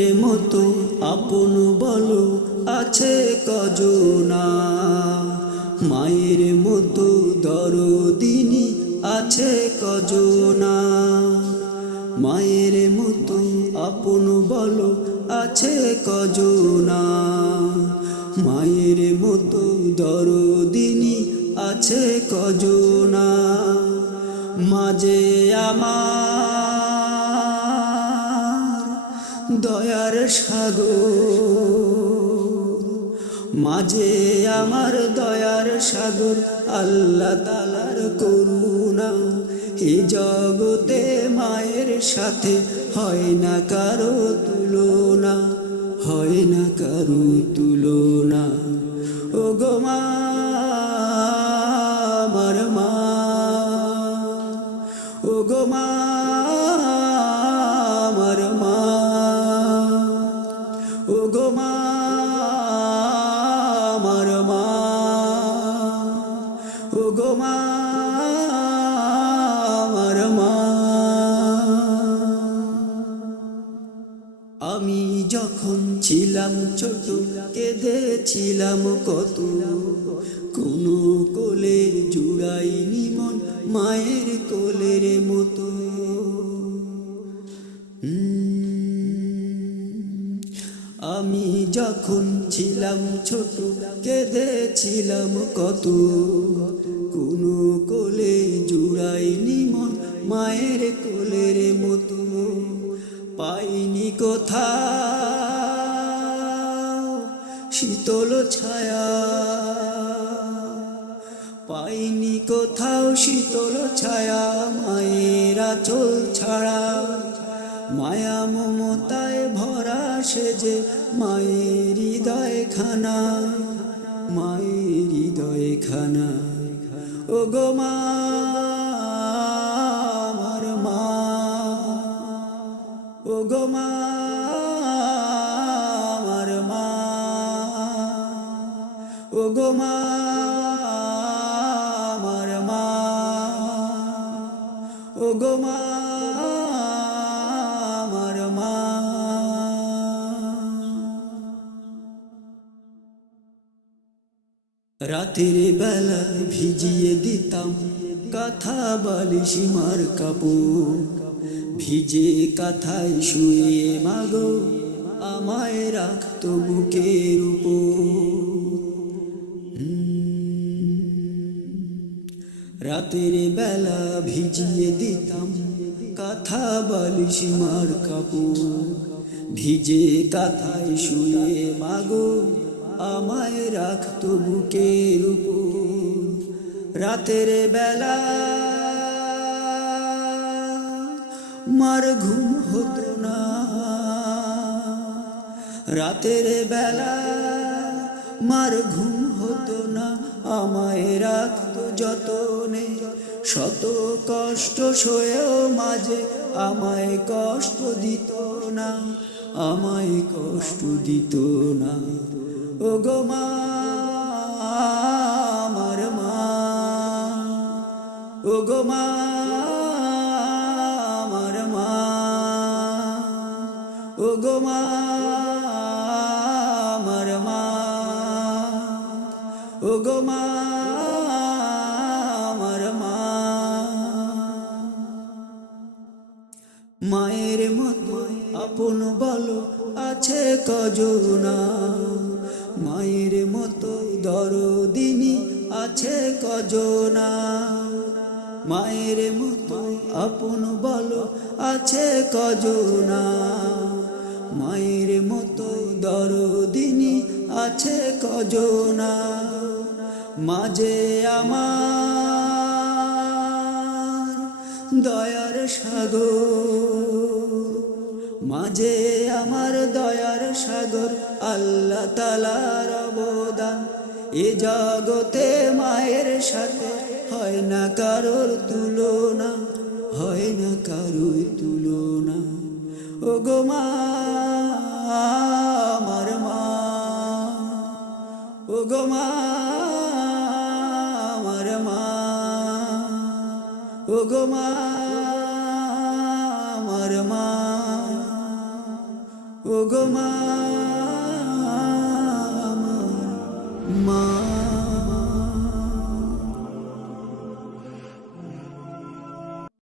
মায়ের মতো আপন বলো আছে কজনা, মায়ের মতো দরদিনী আছে কজনা, মায়ের মতো আপন বলো আছে কজনা, মায়ের মতো দরদিনী আছে কজনা। মাঝে আমার দয়ার সাগর, মাঝে আমার দয়ার সাগর, আল্লাহ তাআলার করুণা। এ জগতে মায়ের সাথে হয় না কারো তুলনা, হয় না কারো তুলনা। ও গো মা, আমার মা, ও গো মা, আমার মা, ও গো মা, আমার মা, ও গো মা, আমার মা। আমি যখন ছিলাম ছোট কেঁদেছিলাম কত, কোনো কোলে জুড়াইনি মন মায়ের কোলের মতো। আমি যখন ছিলাম ছোট কেঁদেছিলাম কত, কোনো কোলে জুড়াইনি মন মায়ের কোলের মতো। পাইনি কোথাও শীতল ছায়া, পাইনি কোথাও শীতল ছায়া মায়ের আঁচল ছাড়া। মায়া মমতায় ভরা সেজে মায়ের হৃদয় খানা, মায়ের হৃদয় খানা। ও গো মা, আমার মা, ও গো মা, আমার মা, ও গো মা, আমার মা, ও গো মা, আমার মা। রাতের বেলা ভিজিয়ে দিতাম কাঁথা বালিশ মার কাপড়, ভিজে কাঁথায় শুয়ে মাগো আমায় রাখতো বুকের উপর। রাতের বেলা ভিজিয়ে দিতাম কাঁথা বালিশ মার কাপড়, ভিজে কাঁথায় শুয়ে মাগো আমায় রাখতো বুকের উপর। রাতের বেলা মার ঘুম হতো না, রাতের বেলা মার ঘুম হতো না, আমায় রাখতো যতনে। শত কষ্ট সয়েও মাঝে আমায় কষ্ট দিত না, আমায় কষ্ট দিত না। ও গো মা, আমার মা, ও গো মা, আমার মা, ও গো মা, আমার মা, ও গো মা, আমার মা। মায়ের মতো আপন বলো আছে কজনা, মায়ের মতো দরদিনী আছে কজনা, মায়ের মতো আপন বলো আছে কজনা, মায়ের মতো দরদিনী আছে কজনা। মাঝে আমার দয়ার সাগর, মাঝে আমার দয়ার সাগর, আল্লাহ তাআলার অবদান। এ জগতে মায়ের সাথে হয় না কারোর তুলনা, হয় না কারোর তুলনা। ও গো মা, আমার মা, ও গো মা, আমার মা, ও গো মা, আমার মা, ও গো মা আমার মা।